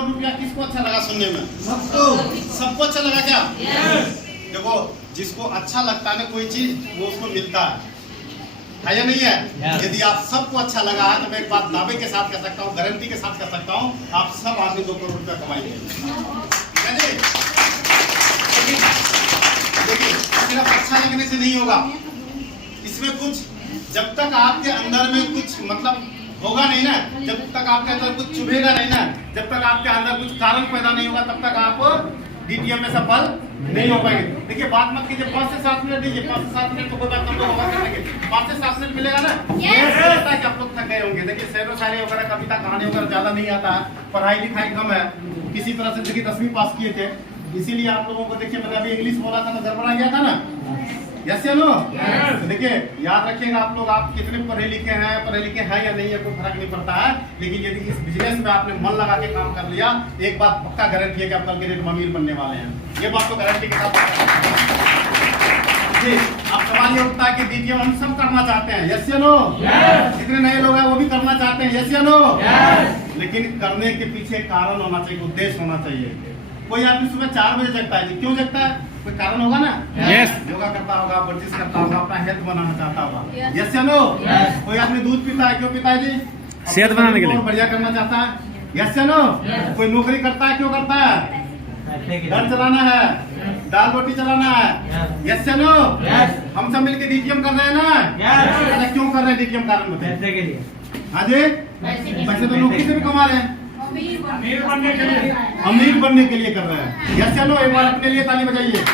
करोड़ रुपया किसको अच्छा लगा सुनने में? सबको अच्छा लगा क्या? देखो, जिसको अच्छा लगता है ना कोई चीज, वो उसको मिलता है या नहीं है? यदि आप सबको अच्छा लगा है तो मैं एक बात दावे के साथ कह सकता हूँ, गारंटी के साथ कह सकता हूँ, आप सब आदमी 2 करोड़ रुपया कमाएंगे। देखिए, सिर्फ अच्छा लगने से नहीं होगा, इसमें कुछ जब तक आपके अंदर में कुछ मतलब होगा नहीं ना, जब तक आपके अंदर कुछ चुभेगा नहीं ना, जब तक आपके अंदर कुछ कारण पैदा नहीं होगा, तब तक आप डीटीएम में सफल नहीं हो पाएंगे। देखिए, बात मत कीजिए 5 से 7 मिनट दीजिए, 5 से 7 मिनट तो कोई बात, हम लोग होगा करेंगे। 5 से 7 मिनट मिलेगा ना, लगता है कि आप लोग थक गए होंगे। देखिए, शेरो शायरी वगैरह, कविता कहानी वगैरह ज्यादा नहीं आता है, पढ़ाई लिखाई कम है, किसी तरह से देखिए 10वीं पास किए थे, इसीलिए आप लोगों को देखिए मैंने अभी इंग्लिश बोला था तो गड़बड़ा गया था ना। यस या नो? देखिए, याद रखिएगा आप लोग, आप कितने पढ़े लिखे हैं या नहीं है, कोई फर्क नहीं पड़ता है, लेकिन यदि इस बिजनेस में आपने मन लगा के काम कर लिया, एक बात पक्का गारंटी है कि आप कल के डेट में अमीर बनने वाले हैं। ये बात तो गारंटी के साथ जी। आप सवाल ये उठता है कि डीटीएम हम सब करना चाहते हैं, यस या नो? जितने नए लोग हैं वो भी करना चाहते हैं, यस या नो? लेकिन करने के पीछे कारण होना चाहिए, उद्देश्य होना चाहिए। कोई आदमी सुबह 4 बजे जगता है जी, क्यों जगता है? कोई कारण होगा ना? योगा करता होगा, वर्जिश करता होगा, अपना हेल्थ बनाना चाहता होगा, यस या नो? कोई आदमी दूध पीता है, क्यों पीता है जी? सेहत बनाने के लिए, बढ़िया करना चाहता है, यस या नो? कोई नौकरी करता है, क्यों करता है? घर चलाना है, दाल रोटी चलाना है, यस या नो? हम सब मिलकर डीटीएम कर रहे हैं ना, क्यों कर रहे हैं डीटीएम? कारण बताइए। हाँ जी, पैसे तो नौकरी से भी कमा रहे हैं, अमीर बनने के लिए कर रहे हैं, यस या नो? एक बार अपने लिए ताली बजाइए।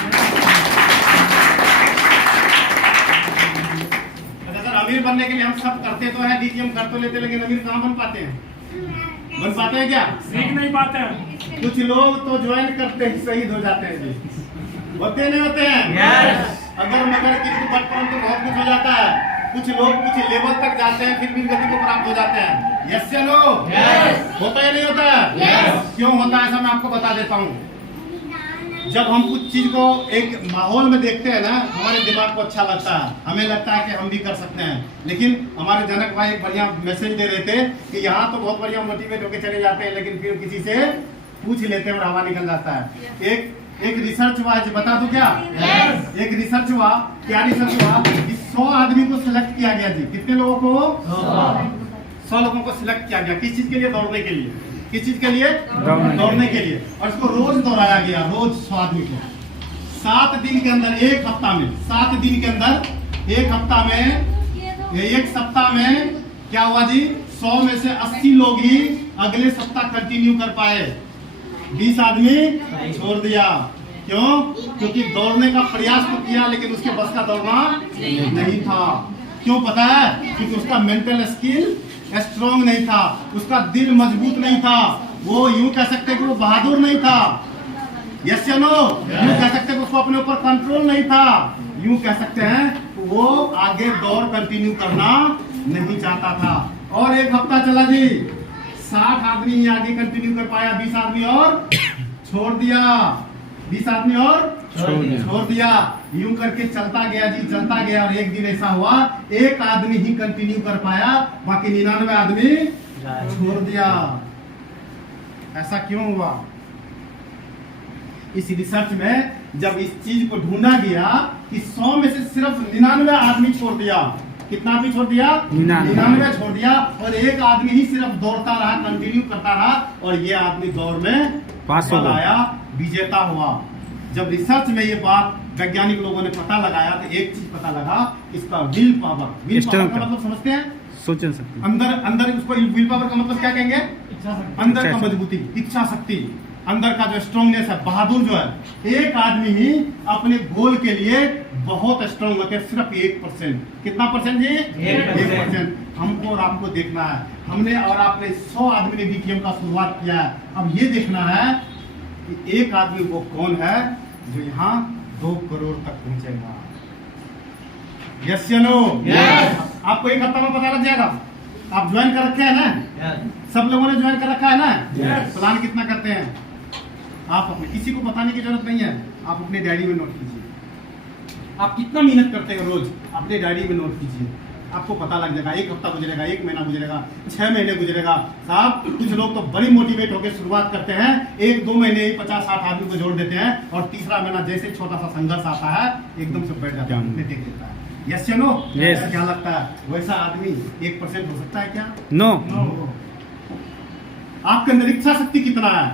अगर अमीर बनने के लिए हम सब करते तो है, डीटीएम कर तो लेते, लेकिन अमीर कहाँ बन पाते हैं? बन पाते हैं क्या? सीख नहीं पाते हैं। कुछ लोग तो ज्वाइन करते ही शहीद हो जाते हैं जी, होते नहीं होते हैं? अगर मगर किसी बट तो बहुत कुछ हो जाता है। कुछ लोग कुछ लेवल तक जाते हैं, फिर भी गति को प्राप्त हो जाते हैं, यस या नो? होता है नहीं होता? क्यों होता है ऐसा मैं आपको बता देता हूँ। जब हम कुछ चीज को एक माहौल में देखते हैं ना, हमारे दिमाग को अच्छा लगता है, हमें लगता है कि हम भी कर सकते हैं। लेकिन हमारे जनक भाई एक बढ़िया मैसेज दे रहे थे कि यहाँ तो बहुत बढ़िया मोटिवेट होकर चले जाते हैं, लेकिन फिर किसी से पूछ लेते हैं और हवा निकल जाता है। एक रिसर्च हुआ, बता दूं क्या? एक रिसर्च हुआ, क्या रिसर्च हुआ कि 100 आदमी को सिलेक्ट किया गया जी। कितने लोगों को? 100 लोगों को सिलेक्ट किया गया। किस चीज के लिए? दौड़ने के लिए। किस चीज के लिए? दौड़ने के लिए। और इसको रोज दौड़ाया गया, रोज 100 आदमी को 7 दिन के अंदर, एक हफ्ता में, 7 दिन के अंदर, एक हफ्ता में, एक सप्ताह में क्या हुआ जी? 100 में से 80 लोग ही अगले सप्ताह कंटिन्यू कर पाए, 20 आदमी छोड़ दिया। क्यों? क्योंकि दौड़ने का प्रयास तो किया, लेकिन उसके बस का दौड़ना नहीं था। क्यों पता है? क्योंकि उसका मेंटल स्किल स्ट्रॉन्ग नहीं था, उसका दिल मजबूत नहीं था, वो यूं कह सकते हैं कि वो बहादुर नहीं था, यस या नो? यूं कह सकते हैं कि उसको अपने ऊपर कंट्रोल नहीं था, यूं कह सकते हैं वो आगे दौड़ कंटिन्यू करना नहीं चाहता था। और एक हफ्ता चला जी, 60 आदमी ही आगे कंटिन्यू कर पाया, 20 आदमी और छोड़ दिया, 20 आदमी और छोड़ दिया। यूं करके चलता गया जी, चलता गया। और एक दिन ऐसा हुआ, एक आदमी ही कंटिन्यू कर पाया, बाकी 99 आदमी छोड़ दिया। ऐसा क्यों हुआ? इस रिसर्च में जब इस चीज को ढूंढा गया कि 100 में से सिर्फ 99 आदमी छोड़ दिया। कितना आदमी छोड़ दिया? 99 छोड़ दिया। और एक आदमी ही सिर्फ दौड़ता रहा, कंटिन्यू करता रहा, और ये आदमी दौड़ में पास हो गया, विजेता हुआ। जब रिसर्च में ये बात वैज्ञानिक लोगों ने पता लगाया तो एक चीज पता लगा, इसका विल पावर। विल पावर का मतलब समझते हैं? सोचन शक्ति। अंदर उसको विल पावर का मतलब क्या कहेंगे? अंदर का मजबूती, इच्छा शक्ति, अंदर का जो स्ट्रॉन्गनेस है, बहादुर जो है। एक आदमी ही अपने गोल के लिए बहुत स्ट्रॉन्ग होते हैं, सिर्फ 1%। कितना परसेंट जी? 1%। हमको और आपको देखना है, हमने और आपने 100 आदमी ने डीटीएम का शुरुआत किया है। अब ये देखना है कि एक आदमी वो कौन है जो यहाँ 2 करोड़ तक पहुंचेगा, यस या नो? आपको एक हफ्ता में पता लग जाएगा। आप ज्वाइन कर रखे हैं ना? सब लोगों ने ज्वाइन कर रखा है ना? प्लान कितना करते हैं आप? अपने किसी को बताने की जरूरत नहीं है, आप अपने डायरी में नोट कीजिए। आप कितना मेहनत करते हैं रोज, अपने डायरी में नोट कीजिए। आपको पता लग जाएगा, 1 हफ्ता गुजरेगा, 1 महीना गुजरेगा, 6 महीने गुजरेगा। साहब कुछ लोग तो बड़ी मोटिवेट होकर शुरुआत करते हैं, 1-2 महीने ही 50-60 आदमी को जोड़ देते हैं और तीसरा महीना जैसे छोटा सा संघर्ष आता है एकदम से बैठ जाता है, टेक देता है। यस या नो? Yes. क्या लगता है वैसा आदमी 1% हो सकता है क्या? नो। आपके अंदर इच्छा शक्ति कितना है?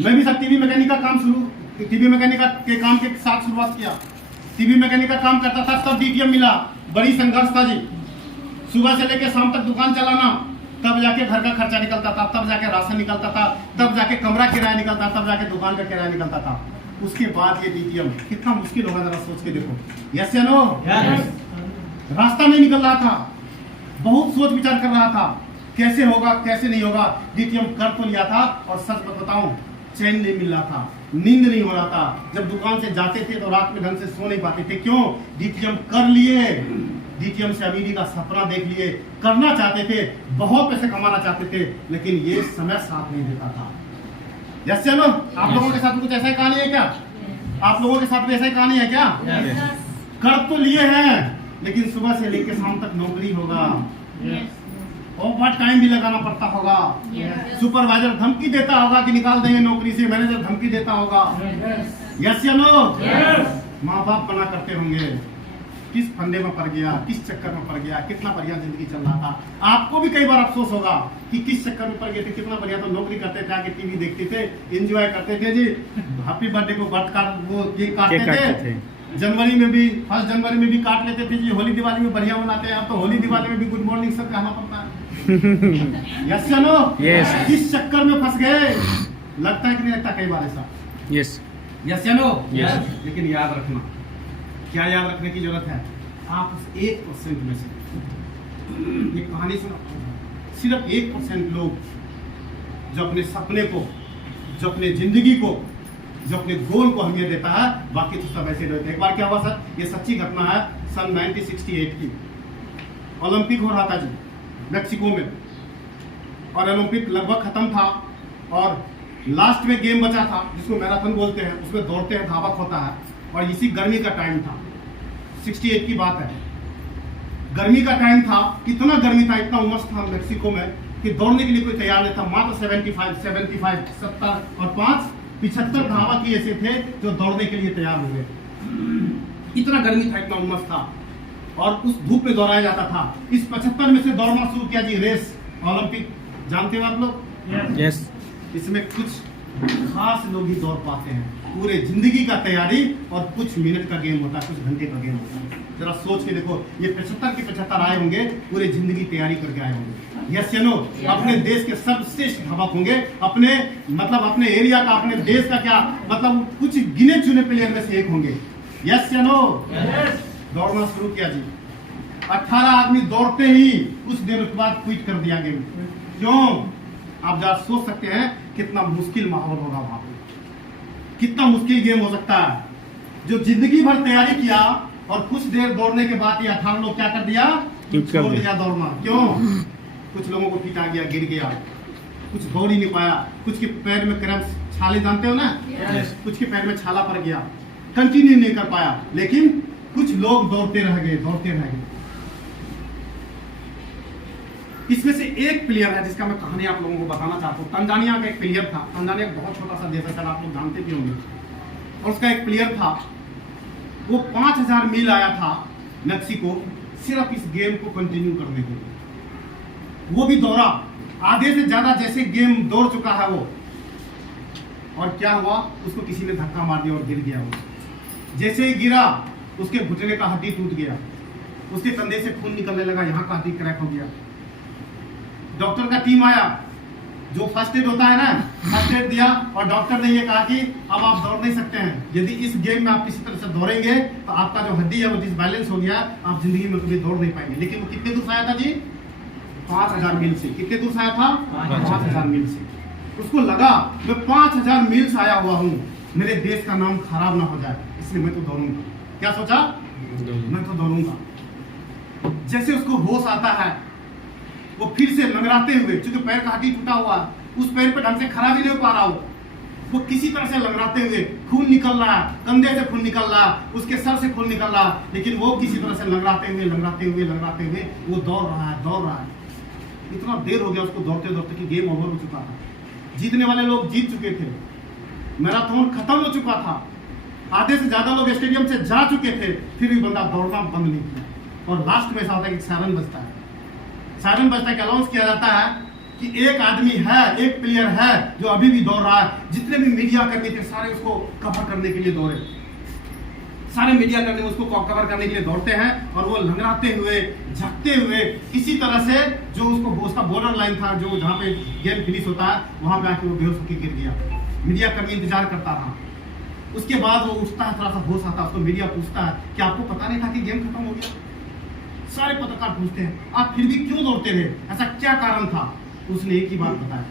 मैं भी सब टीवी मैकेनिक का काम टीवी मैकेनिक के काम के साथ शुरुआत किया। टीवी मैकेनिक का काम करता था तब डीटीएम मिला, बड़ी संघर्ष था जी। सुबह से लेकर शाम तक दुकान चलाना, तब जाके घर का खर्चा निकलता था, तब जाके राशन निकलता था, तब जाके कमरा किराया निकलता, तब जाके दुकान का किराया निकलता था। उसके बाद ये डीटीएम कितना मुश्किल होगा जरा सोच के देखो। यस या नो? रास्ता नहीं निकल रहा था, बहुत सोच विचार कर रहा था कैसे होगा कैसे नहीं होगा। डीटीएम कर तो लिया था और सच बताऊं चैन नहीं मिल रहा था, नींद नहीं हो रहा था। जब दुकान से जाते थे तो रात में ढंग से सो नहीं पाते थे। क्यों? डीटीएम कर लिए, डीटीएम से अमीरी का सपना देख लिए, करना चाहते थे, बहुत पैसे कमाना चाहते थे, लेकिन ये समय साथ नहीं देता था। यस या नो? आप लोगों के साथ भी कुछ ऐसा ही कहानी है क्या? आप लोगों के साथ भी ऐसा ही कहानी है क्या? कर तो लिए हैं लेकिन सुबह से लेकर शाम तक नौकरी होगा, ओवर टाइम भी लगाना पड़ता होगा, सुपरवाइजर धमकी देता होगा कि निकाल देंगे नौकरी से, मैनेजर धमकी देता होगा। यस या नो? माँ बाप बना करते होंगे, किस फंदे में पड़ गया, किस चक्कर में पड़ गया, कितना बढ़िया जिंदगी चल रहा था। आपको भी कई बार अफसोस होगा कि किस चक्कर में पड़ गए थे, कितना बढ़िया तो नौकरी करते थे, आके टीवी देखते थे, एंजॉय करते थे जी, हैप्पी बर्थडे को बर्थ कार्ड वो केक काटते थे। जनवरी में भी 1 जनवरी में भी काट लेते थे जी, होली दिवाली में बढ़िया मनाते हैं। अब तो होली दिवाली में भी गुड मॉर्निंग सर कहना पड़ता है। यस या नो? Yes. किस चक्कर में फंस गए, लगता है कि नहीं लगता कई बार ऐसा? यस। यस या नो? Yes. लेकिन याद रखना, क्या याद रखने की जरूरत है? आप उस 1% में से, ये कहानी सुना, सिर्फ 1% लोग जो अपने सपने को, जो अपने जिंदगी को, जो अपने गोल को अहमियत देता है, बाकी तो सब ऐसे रहते हैं। एक बार क्या हुआ सर, ये सच्ची घटना है, सन 1968 की ओलंपिक हो रहा था जी मैक्सिको में, और ओलंपिक लगभग खत्म था और लास्ट में गेम बचा था जिसको मैराथन बोलते हैं, उसमें दौड़ते हैं, धावक होता है, और इसी गर्मी का टाइम था, 68 की बात है, गर्मी का टाइम था। कितना गर्मी था, इतना उमस था मैक्सिको में कि दौड़ने के लिए कोई तैयार नहीं था। मात्र 75 70 और 5 75 धावक ही ऐसे थे जो दौड़ने के लिए तैयार हुए। इतना गर्मी था, इतना उमस था, और उस धूप में दौड़ाया जाता था। इस 75 में से दौड़ना शुरू किया जी, रेस ओलंपिक, जानते हो आप लोग? यस। इसमें कुछ खास लोग ही दौड़ पाते हैं। पूरे जिंदगी का तैयारी और कुछ मिनट का गेम होता है, कुछ घंटे का गेम होता है। जरा सोच के देखो, ये 75 के 75 आए होंगे, पूरे जिंदगी तैयारी करके आए होंगे। यस या नो? अपने देश के सर्वश्रेष्ठ धावक होंगे, अपने मतलब अपने एरिया का, अपने देश का क्या मतलब कुछ गिने चुने प्लेयर में से एक होंगे। यस या नो? दौड़ना शुरू किया जी, 18 आदमी दौड़ते ही कुछ देर के बाद क्विट कर दिया गेम। क्यों? आप जरा सोच सकते हैं कितना मुश्किल माहौल होगा वहां पे, कितना मुश्किल गेम हो सकता है। जो जिंदगी भर तैयारी किया और कुछ देर दौड़ने के बाद ये 18 लोग क्या कर दिया, छोड़ दिया दौड़ना। क्यों? कुछ लोगों को पिटा गया, गिर गया, कुछ दौड़ ही नहीं पाया, कुछ के पैर में क्रैम्प, छाले जानते हो ना, कुछ के पैर में छाला पड़ गया, कंटिन्यू नहीं कर पाया, लेकिन कुछ लोग दौड़ते रह गए। इसमें से एक प्लेयर है जिसका मैं कहानी आप लोगों को बताना चाहता हूँ। तंजानिया का एक प्लेयर था, तंजानिया एक बहुत छोटा सा देश है, आप लोग जानते भी होंगे, और उसका एक प्लेयर था, वो 5000 मील आया था मैक्सिको सिर्फ इस गेम को कंटिन्यू करने के लिए। वो भी दौड़ा, आधे से ज्यादा जैसे गेम दौड़ चुका है वो, और क्या हुआ, उसको किसी ने धक्का मार दिया और गिर गया। वो जैसे ही गिरा उसके घुटने का हड्डी टूट गया, उसके कंधे से खून निकलने लगा, यहाँ का हड्डी क्रैक हो गया। डॉक्टर का टीम आया, जो फर्स्ट एड होता है ना, फर्स्ट एड दिया, और डॉक्टर ने ये कहा कि अब आप दौड़ नहीं सकते हैं, यदि इस गेम में आप किसी तरह से दौड़ेंगे तो आपका जो हड्डी है वो डिसबैलेंस हो गया, आप जिंदगी में कभी दौड़ नहीं पाएंगे। लेकिन वो कितने दूर से आया था जी? 5000 मील से। कितने दूर से आया था? 5000 मील से। उसको लगा मैं 5000 मील से आया हुआ हूँ, मेरे देश का नाम खराब ना हो जाए, इसलिए मैं तो दौड़ूंगा। क्या सोचा? मैं तो दौड़ूंगा। जैसे उसको होश आता है, वो फिर से लंगड़ाते हुए, क्योंकि पैर का हड्डी टूटा हुआ, उस पैर पे ढंग से खड़ा भी नहीं हो पा रहा हो, वो किसी तरह से लंगड़ाते हुए, खून निकल रहा, कंधे से खून निकल रहा, उसके सर से खून निकल रहा, लेकिन वो किसी तरह से लंगड़ाते हुए वो दौड़ रहा है। इतना देर हो गया उसको दौड़ते दौड़ते कि गेम ओवर हो चुका था। जीतने वाले लोग जीत चुके थे, मैराथन खत्म हो चुका था, आधे से ज्यादा लोग स्टेडियम से जा चुके थे, फिर भी बंदा दौड़ना बंद नहीं किया। और लास्ट में ऐसा होता है कि सायरन बजता है कि अनाउंस किया जाता है कि एक आदमी है, एक प्लेयर है जो अभी भी दौड़ रहा है। जितने भी मीडिया कर्मी थे सारे उसको कवर करने के लिए दौड़े, सारे मीडिया कर्मी उसको कवर करने के लिए दौड़ते हैं और वो लंगड़ाते हुए, झकते हुए, किसी तरह से जो उसका बॉर्डर लाइन था, जो जहाँ पे गेम फिनिश होता है, वहां पे आके वो बेहोश होकर गिर गया। मीडिया कर्मी इंतजार करता रहा, उसके बाद वो उठता है, थोड़ा सा होश आता है, उसको मीडिया पूछता है कि आपको पता नहीं था कि गेम खत्म हो गया? सारे पत्रकार पूछते हैं आप फिर भी क्यों दौड़ते रहे, ऐसा क्या कारण था? उसने एक ही बात बताया,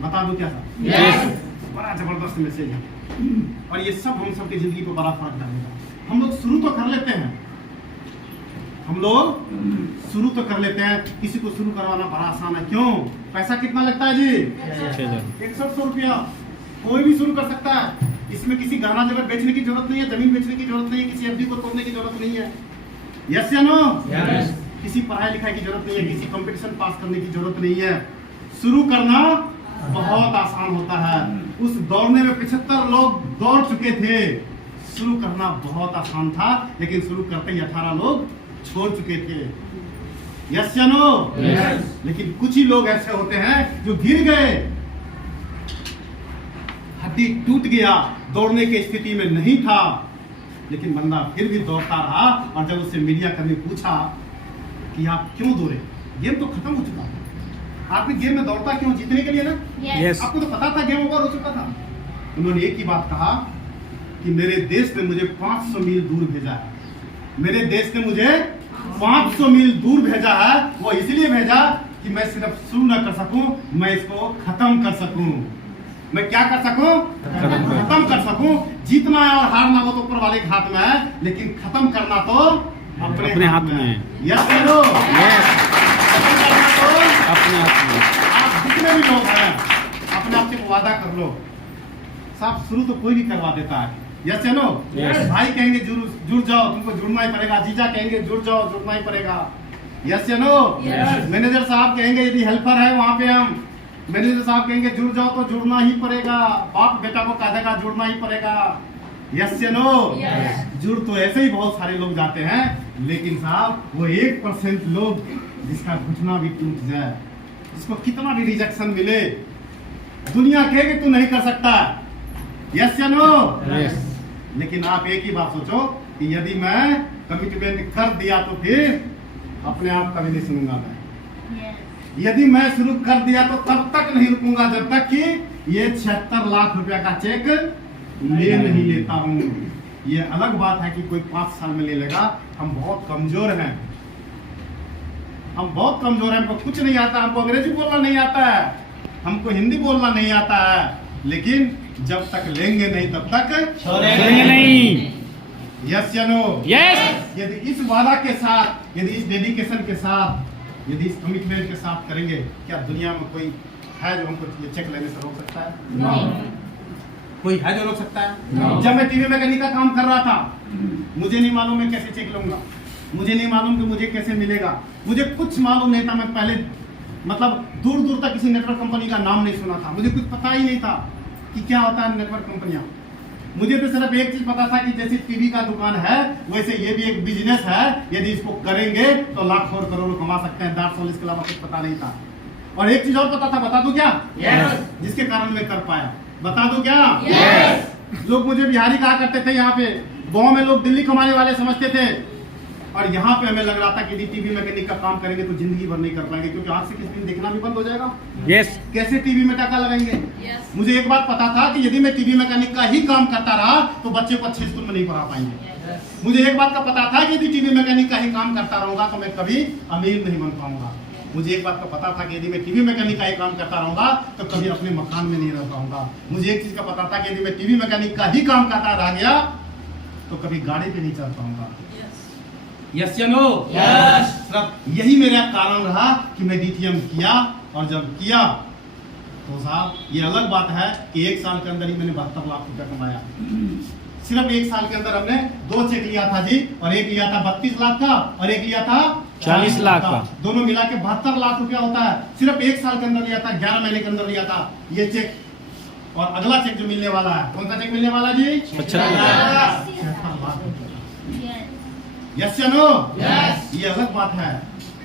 बता दो क्या था? बड़ा जबरदस्त मैसेज है और ये सब हम सबकी जिंदगी को बड़ा फर्क डालेगा। हम लोग शुरू तो कर लेते हैं, किसी को शुरू करवाना बड़ा आसान है। क्यों? पैसा कितना लगता है जी? 100 रुपया। कोई भी शुरू कर सकता है, इसमें किसी गहना जगह बेचने की जरूरत नहीं है, जमीन बेचने की जरूरत नहीं है, किसी एफडी को तोड़ने की जरूरत नहीं है। यस या नो? किसी पढ़ाई लिखाई की जरूरत नहीं है, किसी कंपटीशन पास करने की जरूरत नहीं है। शुरू करना बहुत आसान होता है। उस दौड़ने में 75 लोग दौड़ चुके थे, शुरू करना बहुत आसान था, लेकिन शुरू करते ही 18 लोग छोड़ चुके थे। यस या नो? लेकिन कुछ ही लोग ऐसे होते हैं जो गिर गए, हड्डी टूट गया, दौड़ने की स्थिति में नहीं था, लेकिन बंदा फिर भी दौड़ता रहा। और जब उससे मीडिया कर्मी पूछा कि आप क्यों दौड़े, गेम तो खत्म हो चुका था, आपने गेम में दौड़ता क्यों? जीतने के लिए ना? Yes. आपको तो पता था गेम ओवर हो चुका था। उन्होंने एक ही बात कहा कि मेरे देश ने मुझे 500 मील दूर भेजा है, मेरे देश ने मुझे 500 मील दूर भेजा है। वो इसलिए भेजा कि मैं सिर्फ शुरू न कर सकूं, मैं इसको खत्म कर सकूं। मैं क्या कर सकूं? खत्म कर सकूं। जीतना और हारना वो तो ऊपर वाले के हाथ में है, लेकिन खत्म करना तो अपने हाथ में है। यस लो, अपने हाथ में। आप जितने भी लोग हैं अपने आप से वादा कर लो, साहब शुरू तो कोई भी करवा देता है। Yes no? भाई कहेंगे जुड़ जाओ, तुमको जुड़ना ही पड़ेगा। जीजा कहेंगे जुड़ जाओ, जुड़ना ही पड़ेगा। Yes no? मैनेजर साहब कहेंगे यदि हेल्पर है वहां पे हम, मैनेजर साहब कहेंगे जुड़ जाओ तो जुड़ना ही पड़ेगा। बाप बेटा को कह देगा जुड़ना ही पड़ेगा। Yes no? जुड़ तो ऐसे ही बहुत सारे लोग जाते हैं, लेकिन साहब वो 1% लोग जिसका घुटना भी टूट जाए, जिसको कितना भी रिजेक्शन मिले, दुनिया कहेगी तू नहीं कर सकता। यस या नो? लेकिन आप एक ही बात सोचो कि यदि मैं कमिटमेंट कर दिया तो फिर अपने आप कभी नहीं सुनूंगा मैं। यदि मैं शुरू कर दिया तो तब तक नहीं रुकूंगा जब तक कि ये 76 लाख रुपया का चेक ले नहीं लेता हूँ। ये अलग बात है कि कोई 5 साल में ले लेगा। हम बहुत कमजोर हैं, हमको कुछ नहीं आता, हमको अंग्रेजी बोलना नहीं आता है, हमको हिंदी बोलना नहीं आता है, लेकिन जब तक लेंगे नहीं तब तक छोड़ेंगे नहीं। यस या नो? यस। यदि इस वादा के साथ, यदि इस डेडिकेशन के साथ, यदि इस कमिटमेंट के साथ करेंगे, क्या दुनिया में कोई है जो हमको ये चेक लेने से रोक सकता है? नहीं। कोई है जो रोक सकता है? जब मैं टीवी मैकेनिक का काम कर रहा था, मुझे नहीं मालूम मैं कैसे चेक लूंगा, मुझे नहीं मालूम कि मुझे कैसे मिलेगा, मुझे कुछ मालूम नहीं था। मैं पहले मतलब दूर दूर तक किसी नेटवर्क कंपनी का नाम नहीं सुना था, मुझे कुछ पता ही नहीं था कि क्या होता है नेटवर्क कंपनियां। मुझे तो सिर्फ एक चीज पता था कि जैसे टीवी का दुकान है वैसे ये भी एक बिजनेस है, यदि इसको करेंगे तो लाखों और करोड़ों कमा सकते हैं। 10 साल इसके अलावा कुछ पता नहीं था। और एक चीज और पता था, बता दूं क्या? जिसके कारण मैं कर पाया, बता दूं क्या? लोग मुझे बिहारी कहा करते थे, यहाँ पे गाँव में लोग दिल्ली कमाने वाले समझते थे, और यहाँ पे हमें लग रहा था कि यदि टीवी मैकेनिक का काम करेंगे तो जिंदगी भर नहीं कर पाएंगे, क्योंकि आंख से किसी दिन देखना भी बंद हो जाएगा। कैसे टीवी में टाका लगाएंगे? मुझे एक बात पता था कि यदि मैं टीवी मैकेनिक का ही काम करता रहा तो बच्चे को अच्छे स्कूल में नहीं पढ़ा पाएंगे। मुझे एक बात का पता था कि यदि टीवी मैकेनिक का ही काम करता रहूंगा तो मैं कभी अमीर नहीं बन पाऊंगा। मुझे एक बात का पता था कि यदि मैं टीवी मैकेनिक का ही काम करता रहूंगा तो कभी अपने मकान में नहीं रह पाऊंगा। मुझे एक चीज का पता था कि यदि मैं टीवी मैकेनिक का ही काम करता रह गया तो कभी गाड़ी पे नहीं चल पाऊंगा। यस या नो? सिर्फ यही मेरा कारण रहा कि मैं डीटीएम किया, और जब किया तो साहब ये अलग बात है कि 1 साल के अंदर ही मैंने 72 लाख रुपया कमाया। सिर्फ 1 साल के अंदर हमने 2 चेक लिया था जी, और एक लिया था 32 लाख का और एक लिया था 40 लाख का। दोनों मिला के 72 लाख रुपया होता है। सिर्फ 1 साल के अंदर लिया था, 11 महीने के अंदर लिया था ये चेक। और अगला चेक जो मिलने वाला है, कौन सा चेक मिलने वाला जी? 75 लाख। यस या नो? ये अलग बात है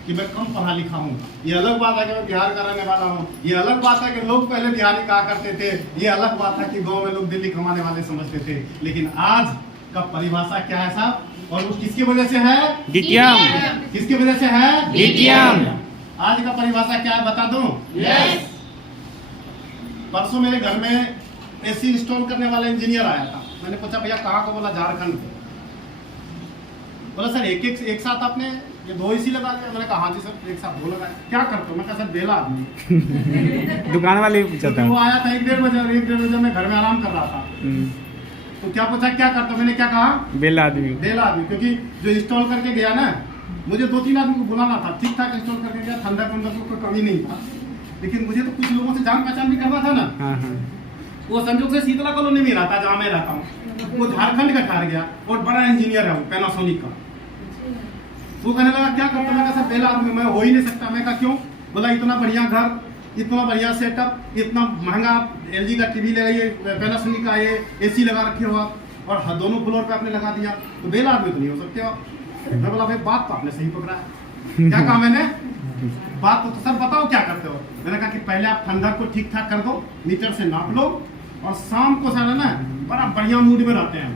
कि मैं कम पढ़ा लिखा हूँ। ये अलग बात है कि मैं बिहार का रहने वाला हूँ। ये अलग बात है कि लोग पहले बिहारी कहा करते थे। ये अलग बात है कि गांव में लोग दिल्ली कमाने वाले समझते थे। लेकिन आज का परिभाषा क्या है साहब? और वो किसकी वजह से है? डीटीएम। किसकी वजह से है? डीटीएम। आज का परिभाषा क्या है बता दूं? परसों मेरे घर में एसी इंस्टॉल करने वाला इंजीनियर आया था। मैंने पूछा भैया कहाँ को? बोला झारखंड। बोला सर एक साथ आपने ये 2 एसी लगा दिया? मैंने कहा हाँ जी सर एक साथ 2 लगाए। क्या करते हो? मैं कहा सर बेला आदमी। दुकान वाले पूछा था। वो आया था 1-1:30 बजे और 1-1:30 बजे मैं घर में आराम कर रहा था। तो क्या पूछा क्या करते हो? मैंने क्या कहा? बेला आदमी। बेला आदमी। क्योंकि जो इंस्टॉल करके गया ना, मुझे 2-3 आदमी को बुलाना था। ठीक ठाक इंस्टॉल करके गया, ठंडा कोई कमी नहीं था। लेकिन मुझे तो कुछ लोगों से जान पहचान भी करना था ना। वो संजोग से शीतला कॉलोनी में रहता जहाँ मैं रहता हूँ। वो झारखंड का ठहर गया और बड़ा इंजीनियर है वो, पैनासोनिक का। वो कहने लगा क्या करता? मैं कहा सर बेला आदमी मैं हो ही नहीं सकता। मैं कहा क्यों? बोला इतना बढ़िया घर, इतना बढ़िया सेटअप, इतना महंगा एलजी का टीवी ले रही है, पैनासोनिक का ये एसी लगा रखे हो आप, और दोनों फ्लोर पे आपने लगा दिया, तो बेला आदमी तो नहीं हो सकते आप। मैं बोला भाई बात तो आपने सही पकड़ा है। क्या कहा मैंने? बात तो सर बताओ क्या करते हो? मैंने कहा कि पहले आप ठंडा को ठीक ठाक कर दो, मीटर से नाप लो, और शाम को सर है ना बड़ा बढ़िया मूड में रहते हैं।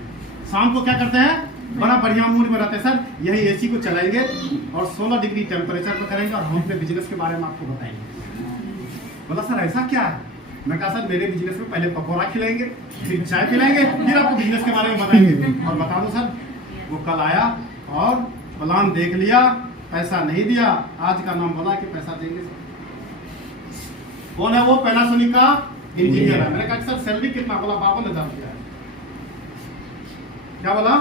शाम को क्या करते हैं? बड़ा बढ़िया मूड में रहते हैं सर। यही एसी को चलाएंगे और 16 डिग्री टेम्परेचर पे करेंगे और हम अपने बिजनेस के बारे में आपको बताएंगे। बोला सर ऐसा क्या है? मैं कहा सर मेरे बिजनेस में पहले पकौड़ा खिलाएंगे, फिर चाय पिलाएंगे, फिर आपको बिजनेस के बारे में बताएंगे। और बता दो सर वो कल आया और प्लान देख लिया, पैसा नहीं दिया। आज का नाम बोला कि पैसा देंगे। कौन है वो? पैनासोनिक का इंजीनियर है। मैंने कहा सर सैलरी कितना? बोला 52,000 रुपया है। क्या बोला?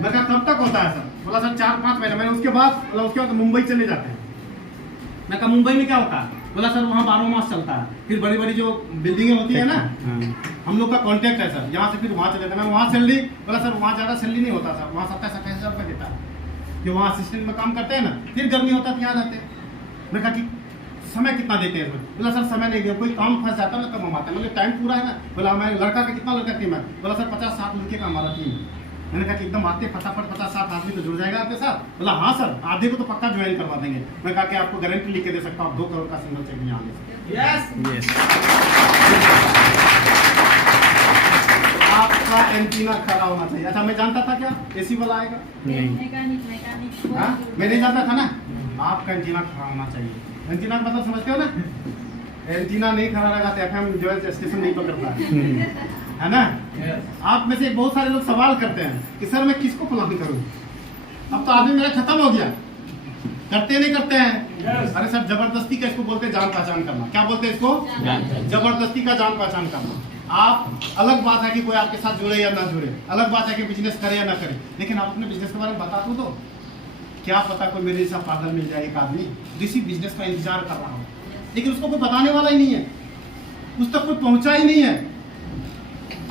मैं कहा कब तक होता है सर? बोला सर 4-5 महीने। मैंने उसके बाद मुंबई चले जाते हैं। मैं कहा मुंबई में क्या होता है? बोला सर वहाँ 12 मास चलता है। फिर बड़ी बड़ी जो बिल्डिंगें होती है ना, हम लोग का कॉन्ट्रैक्ट है सर, यहाँ से फिर वहाँ चले जाते हैं। मैं वहाँ सैलरी, बोला सर वहाँ ज़्यादा सैलरी नहीं होता सर, वहाँ 27-28 हज़ार रुपये देता है, जो वहाँ असिस्टेंट में काम करते हैं ना। फिर गर्मी होता है तो यहाँ रहते हैं। मैं कहा कि समय कितना देते हैं इसमें? बोला सर समय नहीं, कोई काम फंस जाता है ना तब हम आते हैं। मतलब टाइम पूरा है ना? बोला हमारे लड़का का कितना लड़का टीम है? बोला सर 50-60 लड़के का हमारा टीम है। मैंने कहा कि एकदम आते फटाफट 50-60 आदमी तो जुड़ जाएगा आपके साथ? बोला हाँ सर, आधे को तो पक्का ज्वाइन करवा देंगे। मैं कहा कि आपको गारंटी लिख के दे सकता हूँ, आप 2 करोड़ का सिंगल चेक यहाँ ले सकते हैं। आपका एंटीना खड़ा होना चाहिए। अच्छा मैं जानता था क्या एसी वाला आएगा? हाँ मैं नहीं जानता था ना। आपका एंटीना खड़ा होना चाहिए। एंटीना का मतलब समझते हो ना? एंटीना नहीं खड़ा रहेगा तो एफएम जो है स्टेशन नहीं पकड़ता है ना? आप में से बहुत सारे लोग सवाल करते हैं कि सर मैं किसको प्लान करूं? अब तो आदमी मेरा खत्म हो गया, करते नहीं करते हैं। अरे सर जबरदस्ती का इसको बोलते हैं जान पहचान करना। क्या बोलते हैं इसको? जबरदस्ती का जान पहचान करना। आप अलग बात है कि कोई आपके साथ जुड़े या ना जुड़े, अलग बात है कि बिजनेस करे या ना करे, लेकिन आप अपने बिजनेस के बारे में बता दो। क्या पता कोई मेरे जैसा पागल मिल जाए, एक आदमी जिसी बिजनेस का इंतजार कर रहा हो, लेकिन उसको कोई बताने वाला ही नहीं है, उस तक कोई पहुंचा ही नहीं है।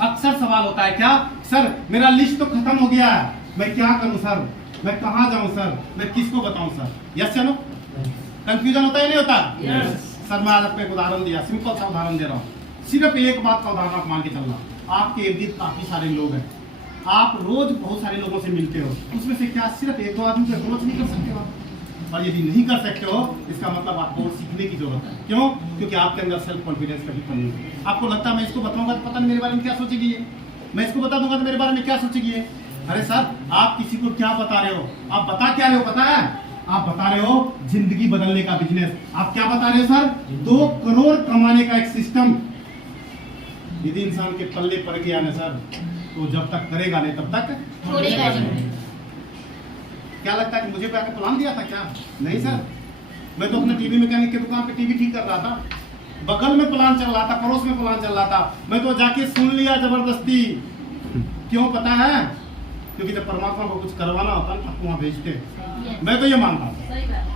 अक्सर सवाल होता है क्या सर मेरा लिस्ट तो खत्म हो गया है, मैं क्या करूं सर, मैं कहां जाऊं सर, मैं किसको बताऊं सर? यस या नो? कंफ्यूजन होता है नहीं होता? सर मैं आज आपको एक उदाहरण दिया, सिंपल सा उदाहरण दे रहा हूँ। सिर्फ एक बात का उदाहरण आप मान के चलना। आपके इर्द गिर्द काफी सारे लोग हैं, आप रोज बहुत सारे लोगों से मिलते हो, उसमें से क्या सिर्फ 1-2 आदमी को अप्रोच नहीं कर सकते हो? और यदि नहीं कर सकते हो इसका मतलब आपको सीखने की जरूरत है। क्यों? क्योंकि आपके अंदर सेल्फ कॉन्फिडेंस कभी कमी है। आपको लगता है मैं इसको बताऊंगा तो पता नहीं मेरे बारे में क्या सोचेगी ये, मैं इसको बता दूंगा तो मेरे बारे में क्या सोचेगी ये। अरे सर आप किसी को क्या बता रहे हो? आप बता क्या रहे हो पता है? आप बता रहे हो जिंदगी बदलने का बिजनेस। आप क्या बता रहे हो सर? 2 करोड़ कमाने का एक सिस्टम। यदि इंसान के पल्ले पड़ गया ना सर, तो जब तक करेगा नहीं तब तक छोड़ेगा नहीं। क्या लगता है कि मुझे आके प्लान दिया था क्या? नहीं सर, मैं तो अपने टीवी मैकेनिक की दुकान पे टीवी ठीक कर रहा था, बगल में प्लान चल रहा था, पड़ोस में प्लान चल रहा था, मैं तो जाके सुन लिया जबरदस्ती। क्यों पता है? क्योंकि जब परमात्मा को कुछ करवाना होता है तो वहाँ भेजते। मैं तो ये मानता हूँ,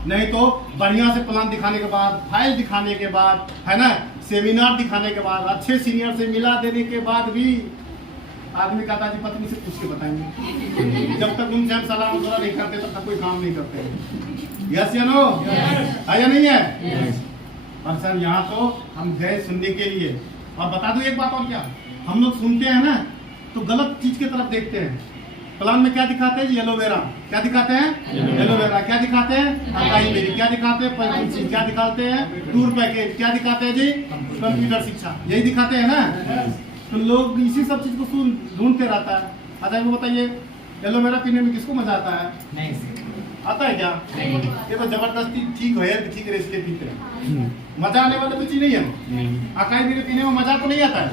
नहीं तो बढ़िया से प्लान दिखाने के बाद, फाइल दिखाने के बाद, है ना, सेमिनार दिखाने के बाद, अच्छे सीनियर से मिला देने के बाद भी आदमी कहता जी पत्नी से पूछ के बताएंगे। जब तक उनसे हम सलाह मशवरा नहीं करते तब तक कोई काम नहीं करते। यस या नो? है या नहीं है? और सर यहाँ तो हम गए सुनने के लिए। और बता दूं एक बात और क्या, हम लोग सुनते हैं ना तो गलत चीज की तरफ देखते हैं। प्लान में क्या दिखाते हैं जी? एलोवेरा। क्या दिखाते हैं? एलोवेरा। क्या दिखाते हैं? Acai berry. क्या दिखाते हैं? पंचीज। क्या दिखाते हैं? Tour package. क्या दिखाते हैं जी? कंप्यूटर शिक्षा। यही दिखाते हैं ना। तो लोग इसी सब चीज को ढूंढते रहता है। अच्छा वो बताइए, एलोवेरा पीने में किसको मजा आता है? नहीं आता है क्या? ये तो जबरदस्ती ठीक है, ठीक है इसलिए पीते हैं। मजा आने वाला कोई चीज नहीं है। अकाई बेरी पीने में मजा तो नहीं आता है।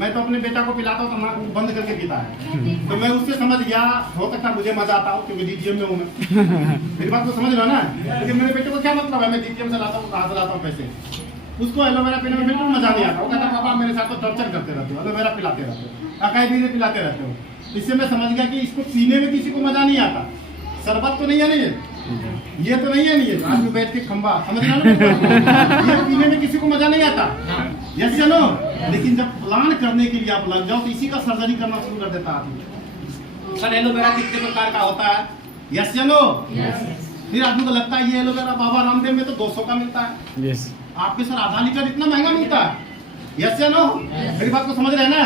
मैं तो अपने बेटा को पिलाता हूँ तो नाक बंद करके पीता है। तो मैं उससे समझ गया, हो सकता है मुझे मजा आता हो क्योंकि डीटीएम में हूँ मैं। मेरी बात को समझ रहा ना। लेकिन मेरे बेटे को क्या मतलब है, मैं डीटीएम से लाता हूँ, कहाँ से लाता हूँ पैसे। उसको एलोवेरा पीने में बिल्कुल मजा नहीं आता। वो कहता पापा मेरे साथ तो टॉर्चर करते रहते हो, एलोवेरा पिलाते रहते हो, अकाई बेरी पिलाते रहते हो। इससे मैं समझ गया कि इसको पीने में किसी को मजा नहीं आता। शरबत तो नहीं है, नहीं है, ये तो नहीं है, नहीं है आदमी बैठ के खंबा, समझ रहा ना। ये पीने में किसी को मजा नहीं आता। यस या नो? लेकिन जब प्लान करने के लिए आप लग जाओ तो इसी का सर्जरी करना शुरू कर देता आदमी। सर एलोवेरा कितने प्रकार का होता है? यस या नो? फिर आदमी को लगता है ये एलोवेरा बाबा रामदेव में तो 200 का मिलता है। यस। आपके सर आधा लीटर इतना महंगा मिलता है। यस या नो? मेरी बात को समझ रहे हैं ना?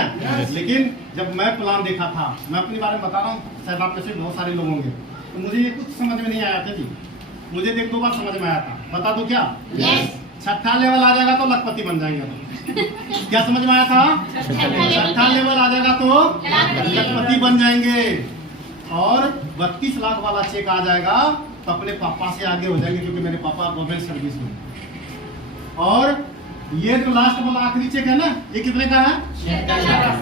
लेकिन जब मैं प्लान देखा था, मैं अपने बारे में बता रहा हूँ, शायद आप में से बहुत सारे लोग होंगे, तो मुझे ये कुछ समझ में नहीं आया था जी। मुझे एक दो बार समझ में आया था, बता दो क्या? छठा लेवल आ जाएगा तो लखपति बन जाएंगे। क्या समझ में आया था? छठा लेवल आ जाएगा तो लखपति बन जाएंगे। और 32 लाख वाला चेक आ जाएगा तो अपने पापा से आगे हो जाएंगे, क्योंकि मेरे पापा गवर्नमेंट सर्विस में। और ये जो लास्ट वाला आखिरी चेक है ना, ये कितने का है?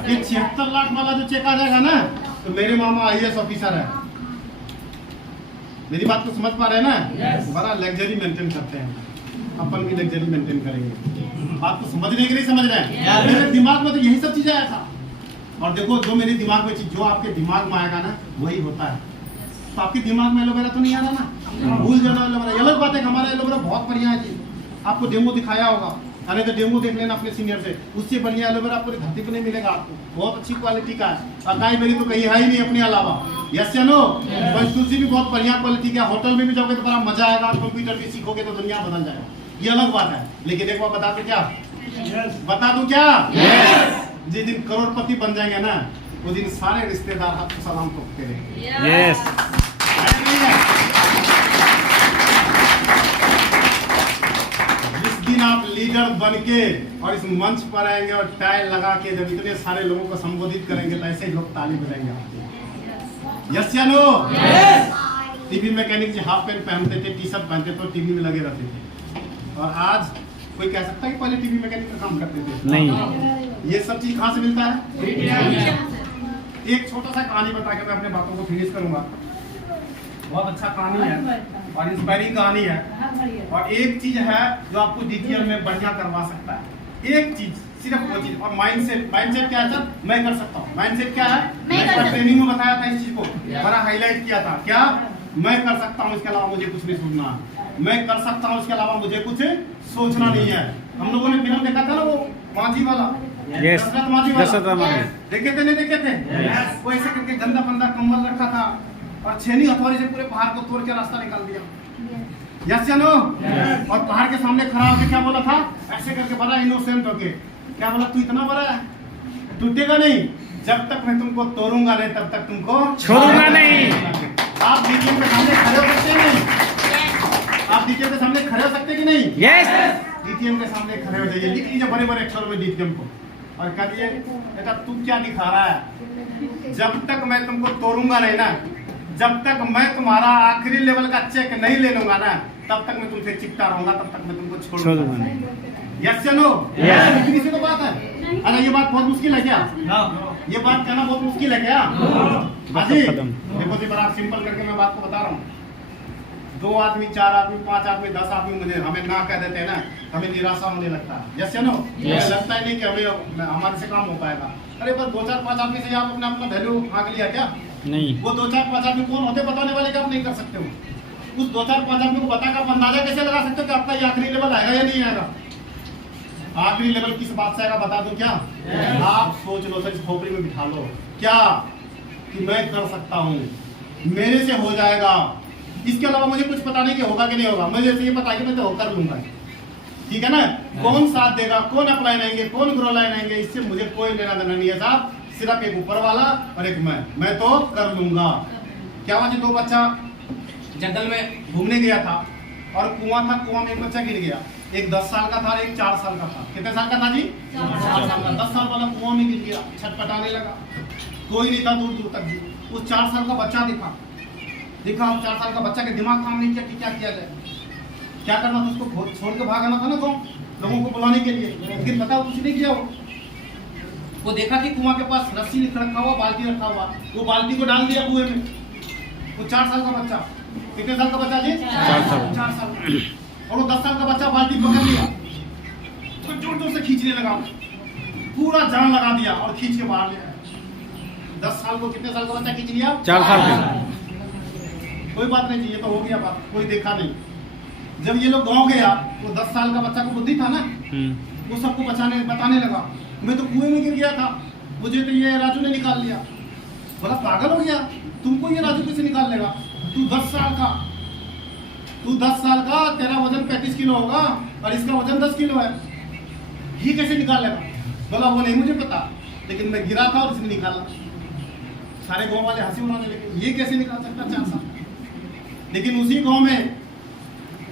ये 76 लाख वाला जो चेक आ जाएगा ना, तो मेरे मामा IAS ऑफिसर है। मेरी बात को समझ पा रहे हैं ना? बड़ा लग्जरी मेंटेन करते हैं, अपन भी लग्जरी मेंटेन करेंगे। बात को समझने के लिए समझ रहे हैं? मेरे दिमाग में तो यही सब चीजें आया था। और देखो जो मेरे दिमाग में चीज, जो आपके दिमाग में आएगा ना वही होता है। तो आपके दिमाग में एलोवेरा तो नहीं आ रहा ना, भूल जाना एलोवेरा। ये अलग बात है, हमारा एलोवेरा बहुत बढ़िया है जी। आपको डेमो दिखाया होगा, अरे तो डेमो देख लेना अपने सीनियर से, उससे बढ़िया एलोवेरा पूरी धरती पर नहीं मिलेगा आपको। बहुत अच्छी क्वालिटी का है। अकाई बेरी तो कहीं है ही नहीं अपने अलावा। यस या नो? तुलसी भी बहुत बढ़िया क्वालिटी का। होटल में भी जाओगे तो बड़ा मजा आएगा, कंप्यूटर भी सीखोगे तो दुनिया बदल जाएगा। ये अलग बात है। लेकिन एक बार बता दो क्या? बता दूं क्या? जिस दिन करोड़पति बन जाएंगे ना, वो दिन सारे रिश्तेदार आपको सलाम ठोकते रहेंगे। यस। जिस दिन आप लीडर बन के और इस मंच पर आएंगे और टाई लगा के जब इतने सारे लोगों को संबोधित करेंगे तो ऐसे ही लोग ताली बजाएंगे आपको। यस या नो? टीवी मैकेनिक जी हाफ पैंट पहनते थे, टी शर्ट पहनते थे, टीवी में लगे रहते थे। और आज कोई कह सकता है कि पहले टीवी मैकेनिक का काम करते थे? नहीं। ये सब चीज कहाँ से मिलता है? एक छोटा सा कहानी बता के मैं अपने बातों को फिनिश करूंगा। बहुत अच्छा कहानी है और इंस्पायरिंग कहानी है। और एक चीज है जो आपको डीटीएम में बढ़िया करवा सकता है। एक चीज, सिर्फ वो चीज। और माइंडसेट। माइंडसेट क्या है सर? मैं कर सकता हूँ। माइंडसेट क्या है? मैं ट्रेनिंग में बताया था इस चीज को, बड़ा हाईलाइट किया था। क्या? मैं कर सकता हूँ, इसके अलावा मुझे कुछ नहीं सुनना। मैं कर सकता हूँ, इसके अलावा मुझे कुछ सोचना नहीं है। हम लोगों ने फिल्म देखा था ना, वो माझी वाला, दशरथ माझी वाला, देखे थे नहीं देखे थे? वो ऐसे करके गंदा बंदा कम्बल रखा था और छेनी हथौड़ी से पूरे पहाड़ को तोड़ के रास्ता निकाल दिया। यस या नो? और पहाड़ के सामने खड़ा होकर क्या बोला था? ऐसे करके बड़ा इनोसेंट होके क्या बोला? तू इतना बड़ा है, टूटेगा नहीं। जब तक मैं तुमको तोड़ूंगा नहीं तब तक तुमको छोड़ूंगा नहीं। आप डीटीएम के सामने खड़े हो सकते हैं नहीं? आप डीटीएम के सामने खड़े हो सकते हैं कि नहीं? यस। डीटीएम के सामने खड़े हो जाइए, लिख लीजिए बड़े बड़े अक्षरों में डीटीएम को और कहिए बेटा तू क्या दिखा रहा है? जब तक मैं तुमको तोड़ूंगा नहीं ना, जब तक मैं तुम्हारा आखिरी लेवल का चेक नहीं ले लूंगा ना, तब तक मैं तुमसे चिपटा रहूंगा, तब तक मैं तुमको छोड़ूंगा नहीं। यस या नो? इतनी सी तो बात है। अरे ये बात बहुत मुश्किल है क्या? ये बात कहना बहुत मुश्किल है क्या? हाजी देखो जी, बड़ा सिंपल करके मैं बात को बता रहा हूँ। 2 आदमी, 4 आदमी, 5 आदमी, 10 आदमी मुझे हमें ना कह देते हैं ना, हमें निराशा होने लगता है। यस या नो? लगता है नहीं कि हमें हमारे से काम हो पाएगा। अरे बस 2, 4, 5 आदमी से आप अपना अपना वैल्यू आंक लिया क्या? नहीं। वो 2, 4, 5 आदमी कौन होते बताने वाले का आप नहीं कर सकते हो। उस 2, 4, 5 आदमी को बता कर आप अंदाजा कैसे लगा सकते हो कि आपका ये आखिरी लेवल आएगा या नहीं आएगा? आखिरी लेवल किस बादशाह का बता दूं क्या? आप सोच लो सर, इस खोपड़ी में बिठा लो क्या कि मैं कर सकता हूँ, मेरे से हो जाएगा। इसके अलावा मुझे कुछ पता नहीं कि होगा कि नहीं होगा, मुझे ये पता है कि मैं तो कर लूंगा। ठीक है ना? कौन साथ देगा, कौन अपलाइन आएंगे, कौन ग्रो लाइन आएंगे, इससे मुझे कोई लेना देना नहीं है साहब। सिर्फ एक ऊपर वाला और एक मैं तो कर लूंगा। क्या हुआ जी, दो बच्चा जंगल में घूमने गया था और कुआं था, कुआं में एक बच्चा गिर गया। एक 10 साल का था, एक 4 साल का था। कितने साल का था जी? 4 साल का। 10 साल वाला कुआं में गिर गया, छटपटाने लगा, कोई नहीं था दूर दूर तक जी। उस 4 साल का बच्चा दिखा, अब 4 साल का बच्चा के दिमाग काम नहीं किया कि क्या किया जाए, क्या करना था। उसको छोड़ के भागना था ना गाँव, लोगों को बुलाने के लिए, लेकिन बताओ कुछ नहीं किया। वो देखा कि कुआं के पास रस्सी रखा हुआ, बाल्टी रखा हुआ, वो बाल्टी को डाल दिया कुएं में। वो 4 साल का बच्चा, कितने साल का बच्चा जी? 4 साल। और वो 10 साल का बच्चा बाल्टी पकड़ लिया, तो जोर जोर से खींचने लगा, पूरा जान लगा दिया और खींच के बाहर ले आया। 10 साल को कितने साल का बच्चा खींच लिया? 4 साल का। कोई बात नहीं, ये तो हो गया बात, कोई देखा नहीं। जब ये लोग गाँव गया, वो 10 साल का बच्चा को बुद्धि था ना, वो सबको बताने लगा, मैं तो कुएं में गिर गया था, मुझे तो ये राजू ने निकाल लिया। बोला पागल हो गया, तुमको ये राजू कैसे निकाल लेगा? तू 10 साल का, तेरा वजन 35 किलो होगा और इसका वजन 10 किलो है, ये कैसे निकाल लेगा? बोला वो नहीं मुझे पता, लेकिन मैं गिरा था और इसने निकाला। सारे गांव वाले हंसी उड़ाने लगे, ये कैसे निकाल सकता 4 साल? लेकिन उसी गांव में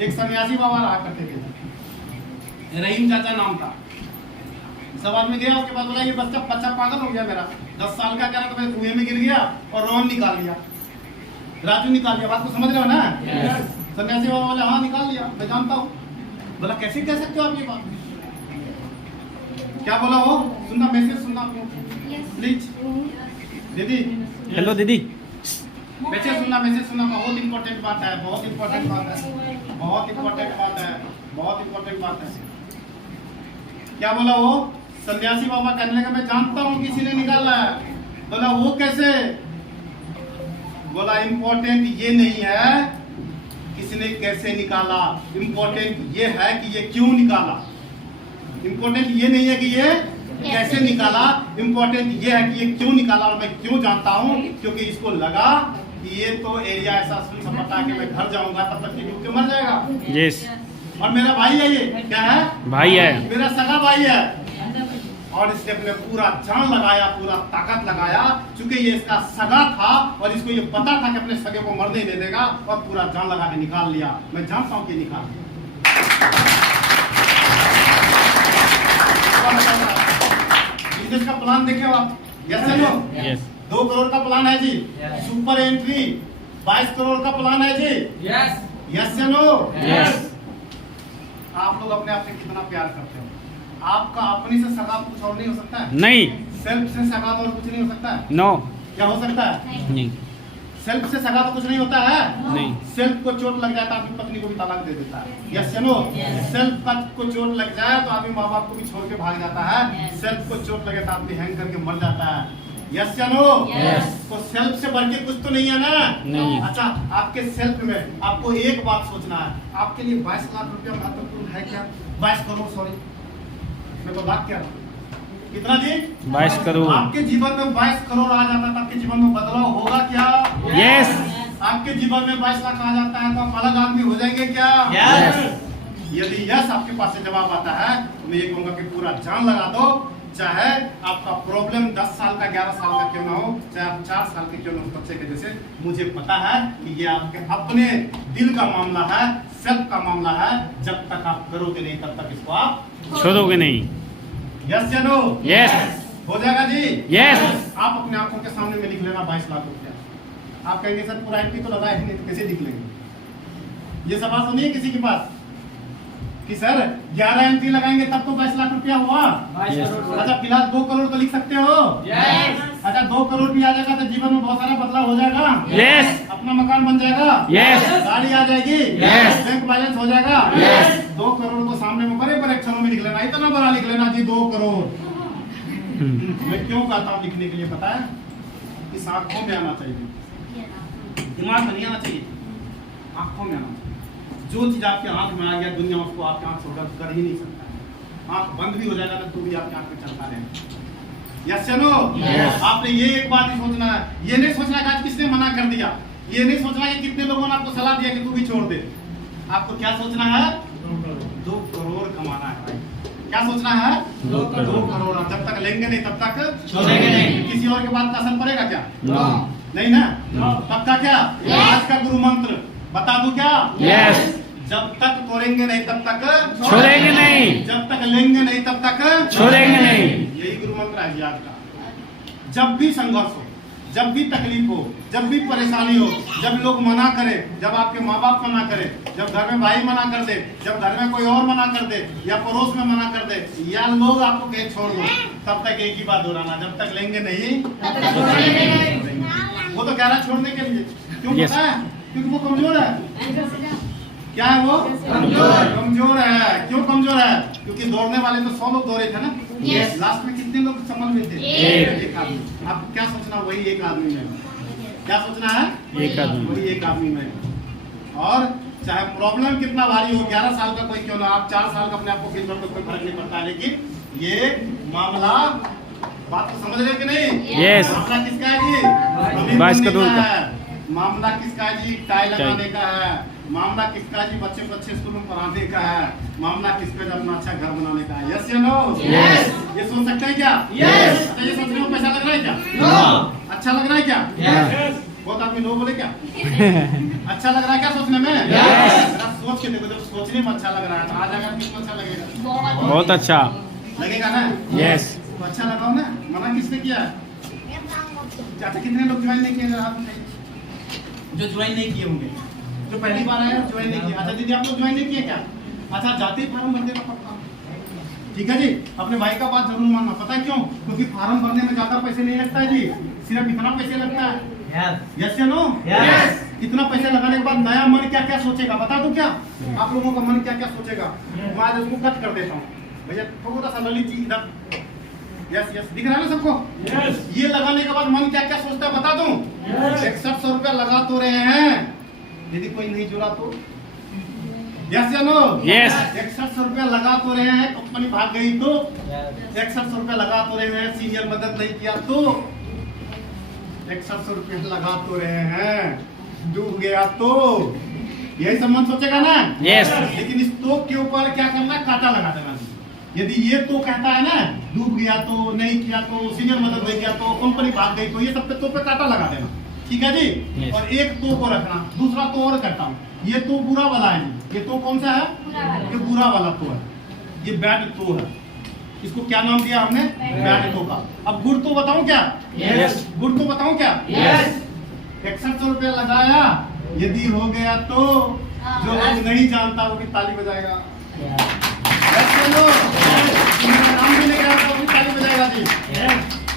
एक सन्यासी बाबा रहा करते थे, रहीम चाचा नाम था। सब आदमी गया, उसके बाद बोला ये बच्चा पागल हो गया मेरा, 10 साल का, कह रहा था मैं कुएं में गिर गया और रोहन निकाल लिया, राजू निकाल लिया। बात को समझ रहे हो ना? सन्यासी बाबा बोले हाँ निकाल लिया, मैं जानता हूँ। बोला कैसे कह सकते हो आप ये बात? क्या बोला वो? सुनना, मैसेज सुनना प्लीज दीदी। हेलो दीदी। मैसेज सुनना, बहुत इंपॉर्टेंट बात है, बहुत इंपॉर्टेंट बात है, बहुत इंपॉर्टेंट बात है, बहुत इंपॉर्टेंट बात है। क्या बोला वो? सन्यासी बाबा कहने लगा मैं जानता हूँ किसी ने निकाला है। बोला वो कैसे? बोला इंपॉर्टेंट ये नहीं है किसने कैसे निकाला, इंपॉर्टेंट ये है कि ये क्यों निकाला। इंपॉर्टेंट ये नहीं है कि ये कैसे निकाला, इंपॉर्टेंट ये है कि ये क्यों निकाला। और मैं क्यों जानता हूँ? क्योंकि इसको लगा कि ये तो एरिया ऐसा सपटा के मैं घर जाऊंगा तब तक डूब के मर जाएगा। यस। और मेरा भाई है, ये क्या है? भाई है, मेरा सगा भाई है। और इसने अपने पूरा जान लगाया, पूरा ताकत लगाया, क्योंकि ये इसका सगा था और इसको ये पता था कि अपने सगे को मरने नहीं देगा, और पूरा जान लगा के निकाल लिया। मैं जानता हूँ कि निकाल लिया। बिजनेस का प्लान देखे हो आप? यस या नो? यस। 2 करोड़ का प्लान है जी। सुपर एंट्री 22 करोड़ का प्लान है जी। यस। यस या नो? यस। आप लोग अपने आप से कितना प्यार करते हो? आपका अपने से सगा कुछ और नहीं हो सकता है? नहीं। सेल्फ से सगा तो और कुछ नहीं हो सकता है? नो। क्या हो सकता है? नहीं। सेल्फ से सगा तो कुछ नहीं होता है? नहीं। सेल्फ को चोट लग जाता है, अपनी पत्नी को भी तलाक दे देता है। यस या नो? सेल्फ को चोट लग जाए तो आदमी माँ बाप को भी छोड़ के भाग जाता है। सेल्फ को चोट लगे तो आदमी हैंग करके मर जाता है। यस या नो? तो सेल्फ से बढ़ के कुछ तो नहीं है ना? नहीं। अच्छा, आपके सेल्फ में आपको एक बात सोचना है, आपके लिए 22 लाख रुपया महत्वपूर्ण है क्या? 22 करोड़, सॉरी मैं तो बात क्या रहा हूँ, कितना जी? 22 करोड़। आपके जीवन में 22 करोड़ आ जाता तो आपके जीवन में बदलाव होगा क्या? यस। आपके जीवन में 22 लाख आ जाता है तो आप अलग आदमी हो जाएंगे क्या? यस। यदि यस आपके पास से जवाब आता है तो मैं ये कहूंगा कि पूरा जान लगा दो, चाहे आपका प्रॉब्लम 10 साल का 11 साल का क्यों ना हो, चाहे आप 4 साल के क्यों ना हो बच्चे के जैसे। मुझे पता है कि ये आपके अपने दिल का मामला है, सेल्फ का मामला है। जब तक आप करोगे नहीं तब तक इसको आप छोड़ोगे नहीं। यस या नो? यस। हो जाएगा जी? यस। आप अपने आंखों के सामने में लिख लेना 22 लाख रुपया। आप कहेंगे सर पूरा एंट्री तो लगा है नहीं तो कैसे लिख लेंगे? ये सवाल तो नहीं है किसी के पास कि सर 11 एंट्री लगाएंगे तब तो 22 लाख रुपया हुआ। अच्छा फिलहाल 2 करोड़ तो लिख सकते हो? अच्छा 2 करोड़ भी आ जाएगा तो जीवन में बहुत सारा बदलाव हो जाएगा। यस। अपना मकान बन जाएगा। यस। गाड़ी आ जाएगी। यस। बैंक बैलेंस हो जाएगा। यस। 2 करोड़ को सामने में बड़े बड़े अक्षरों में लिख लेना, इतना बड़ा लिख लेना जी 2 करोड़। मैं क्यों कहता हूँ लिखने के लिए पता है? इस आंखों में आना चाहिए, दिमाग में नहीं आना चाहिए, आंखों में आना चाहिए। जो चीज आपके आंख में आ गया दुनिया उसको आपके आंख से उधर कर ही नहीं सकता है। आंख बंद भी हो जाएगा ना तो भी आपकी आंख में चलता रहेगा। यस या नो? Yes. आपने ये एक बात ही सोचना है, ये नहीं सोचना कि आज किसने मना कर दिया, ये नहीं सोचना कि कितने लोगों ने आपको सलाह दिया कि तू भी छोड़ दे। आपको क्या सोचना है? 2 करोड़ कमाना है भाई। क्या सोचना है? 2 करोड़। जब तक लेंगे नहीं तब तक छोड़ेंगे नहीं। किसी और के बात का असर पड़ेगा क्या? नो। नहीं ना? पक्का क्या? आज का गुरु मंत्र बता दूं क्या? यस। जब तक तोड़ेंगे नहीं तब तक छोड़ेंगे नहीं। जब तक लेंगे नहीं तब तक छोड़ेंगे नहीं। यही गुरु मंत्र है जी आज का। जब भी संघर्ष हो, जब भी तकलीफ हो, जब भी परेशानी हो, जब लोग मना करें, जब आपके माँ बाप मना करें, जब घर में भाई मना कर दे, जब घर में कोई और मना कर दे या पड़ोस में मना कर दे या लोग आपको कहे छोड़ दो, तब तक एक ही बात दोहराना, जब तक लेंगे नहीं वो तो कह रहा है छोड़ने के लिए। क्यों Yes. पता है? क्योंकि वो कमजोर है। क्या है वो? कमजोर है। क्यों कमजोर है? क्योंकि दौड़ने वाले तो 100 लोग दौड़े थे ना। Yes. लास्ट में कितने लोग संभल में थे? एक आदमी। अब क्या सोचना, वही एक आदमी में। क्या सोचना है? एक आदमी। वही एक आदमी में। और चाहे प्रॉब्लम कितना भारी हो, 11 साल का कोई क्यों ना, आप 4 साल का अपने आप को फील करते कोई फर्क नहीं पड़ता है, लेकिन ये मामला, बात को समझ रहे कि नहीं? Yes. मामला किसका है जी? अमीर 22 बनने करोड़ का। है। मामला किसका है जी? टाई लगाने का है। मामला किसका है जी? बच्चे को अच्छे स्कूल में पढ़ाने का है। मामला किसका है? अपना अच्छा घर बनाने का है। यस या नो? Yes. ये सोच सकते हैं क्या? Yes. अच्छा, ये सोचने में पैसा लग रहा है क्या? नो। अच्छा लग रहा है क्या? Yes. बहुत आदमी नो बोले क्या? अच्छा लग रहा है क्या सोचने में? Yes. जरा सोच के देखो, जब सोचने में अच्छा लग रहा है तो आ जाएगा, कितना अच्छा लगेगा? बहुत अच्छा। लगेगा ना? यस। तो अच्छा लगाओ ना। मना किसने किया है? अच्छा, कितने लोग ज्वाइन नहीं किए हैं? हाथ उठाइए। जो ज्वाइन नहीं किए होंगे, जो पहली बार आए ज्वाइन नहीं किए। अच्छा दीदी, आप लोग ज्वाइन नहीं किए क्या? अच्छा, जाते ही फार्म भर देना पड़ता। ठीक है जी, अपने भाई का बात जरूर मानना। पता है क्यों? क्योंकि फार्म भरने में ज्यादा पैसे नहीं लगता है जी, सिर्फ इतना पैसे लगता है। यस या नो? Yes. इतना पैसे लगाने के बाद नया मन क्या क्या सोचेगा बता दूं क्या? आप लोगों का मन क्या क्या सोचेगा? मैं आज उसको कट कर देता हूँ भैया, थोड़ा सा ललित जी इधर। यस यस, दिख रहा है ना सबको? Yes. ये लगाने के बाद मन क्या क्या सोचता है बता दूं? Yes. 6100 रुपया लगा तो रहे हैं, यदि कोई नहीं जुड़ा तो? यस या नो? Yes. 6100 रुपया लगा तो रहे हैं, कंपनी भाग गई तो? 6100 रुपया लगा तो रहे हैं, सीनियर मदद नहीं किया तो? 6100 रुपया लगा तो रहे हैं, डूब गया तो? यही सब मन सोचेगा ना? Yes. लेकिन इस तो के ऊपर क्या करना? कांटा लगा देना। यदि ये तो कहता है ना, डूब गया तो, नहीं किया तो, सीनियर मदद नहीं किया तो, कंपनी भाग गई तो, ये सब पे तो पे कांटा लगा देना। ठीक है जी? Yes. और एक तो को रखना, दूसरा तो और करता हूँ, ये तो बुरा वाला है जी। ये तो कौन सा है? ये बुरा वाला तो है, ये बैड तो है। इसको क्या नाम दिया हमने? बैड तो का। अब गुड तो बताऊं क्या? Yes. गुड तो बताऊं क्या? Yes. 6100 रुपया लगाया, यदि हो गया तो जो लोग नहीं जानता वो भी ताली बजाएगा। Yes या no? मेरा नाम भी लेके आता, वो भी ताली बजाएगा जी।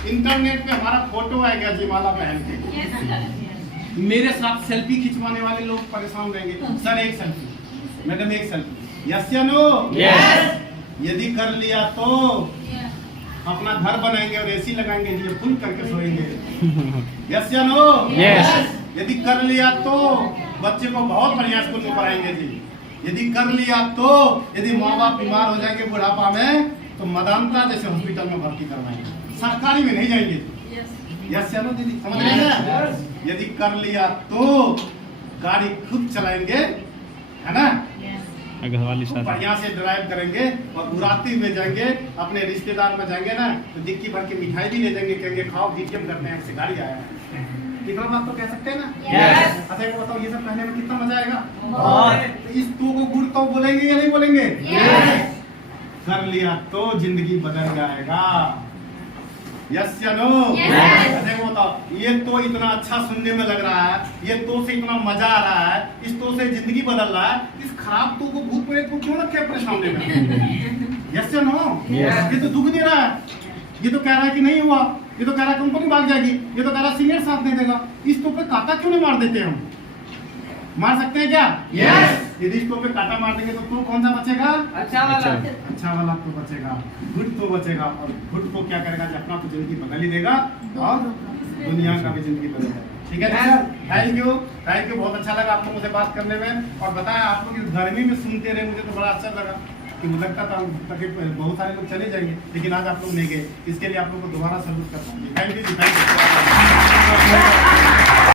इंटरनेट पे हमारा फोटो आएगा जी, माला पहन के। मेरे साथ सेल्फी खिंचवाने वाले लोग परेशान रहेंगे, सर एक सेल्फी, मैडम एक सेल्फी। यस या नो? Yes. यदि कर लिया तो अपना घर बनाएंगे और एसी लगाएंगे जी, फुल करके सोएंगे। यस या नो? Yes. यदि कर लिया तो बच्चे को बहुत बढ़िया स्कूल में पढ़ाएंगे जी। यदि कर लिया तो यदि माँ बाप बीमार हो जाएंगे बुढ़ापा में तो मदानता जैसे हॉस्पिटल में भर्ती करवाएंगे, सरकारी में नहीं जाएंगे। यस या नो दीदी, समझ रहे हैं? यदि कर लिया तो गाड़ी खुद चलाएंगे, है ना? घर वाली खूब शादी। बढ़िया से ड्राइव करेंगे और बुराती में जाएंगे, अपने रिश्तेदार में जाएंगे ना तो डिक्की भर के मिठाई भी ले जाएंगे, कहेंगे खाओ डीटीएम करते हैं, इससे गाड़ी आया है। इतना बात तो कह सकते हैं ना? Yes. अच्छा ये बताओ, ये सब कहने में कितना मजा आएगा? बहुत। तो इस तो को गुड़ तो बोलेंगे या नहीं बोलेंगे? Yes. कर लिया तो जिंदगी बदल जाएगा। यस या नो? Yes. अच्छा वो बताओ, ये तो इतना अच्छा सुनने में लग रहा है, ये तो से इतना मजा आ रहा है, इस तो से जिंदगी बदल रहा है, इस खराब तो को भूत प्रेत को क्यों रखे परेशान में? यस या नो? Yes. ये तो दुख दे रहा है, ये तो कह रहा है कि नहीं हुआ, ये तो कह रहा है कंपनी भाग जाएगी, ये तो कह रहा है सीनियर साथ नहीं देगा। इस तो पे कांटा क्यों नहीं मार देते हम? मार सकते हैं क्या? Yes. यदि इस तो पे कांटा मार देंगे तो कौन सा बचेगा? अच्छा वाला। अच्छा वाला तो बचेगा, गुड तो बचेगा। और गुड तो क्या करेगा कि अपना तो जिंदगी बदल ही देगा और दुनिया का भी जिंदगी बदल जाएगा। ठीक है sir, thank you, thank you. बहुत अच्छा लगा आप लोगों से बात करने में। और बताया आप लोग इस गर्मी में सुनते रहे, मुझे तो बड़ा अच्छा लगा। कि मुझे लगता था ताकि बहुत सारे लोग चले जाएंगे, लेकिन आज आप लोग नहीं गए, इसके लिए आप लोग को दोबारा सल्यूट करता हूँ। Thank you.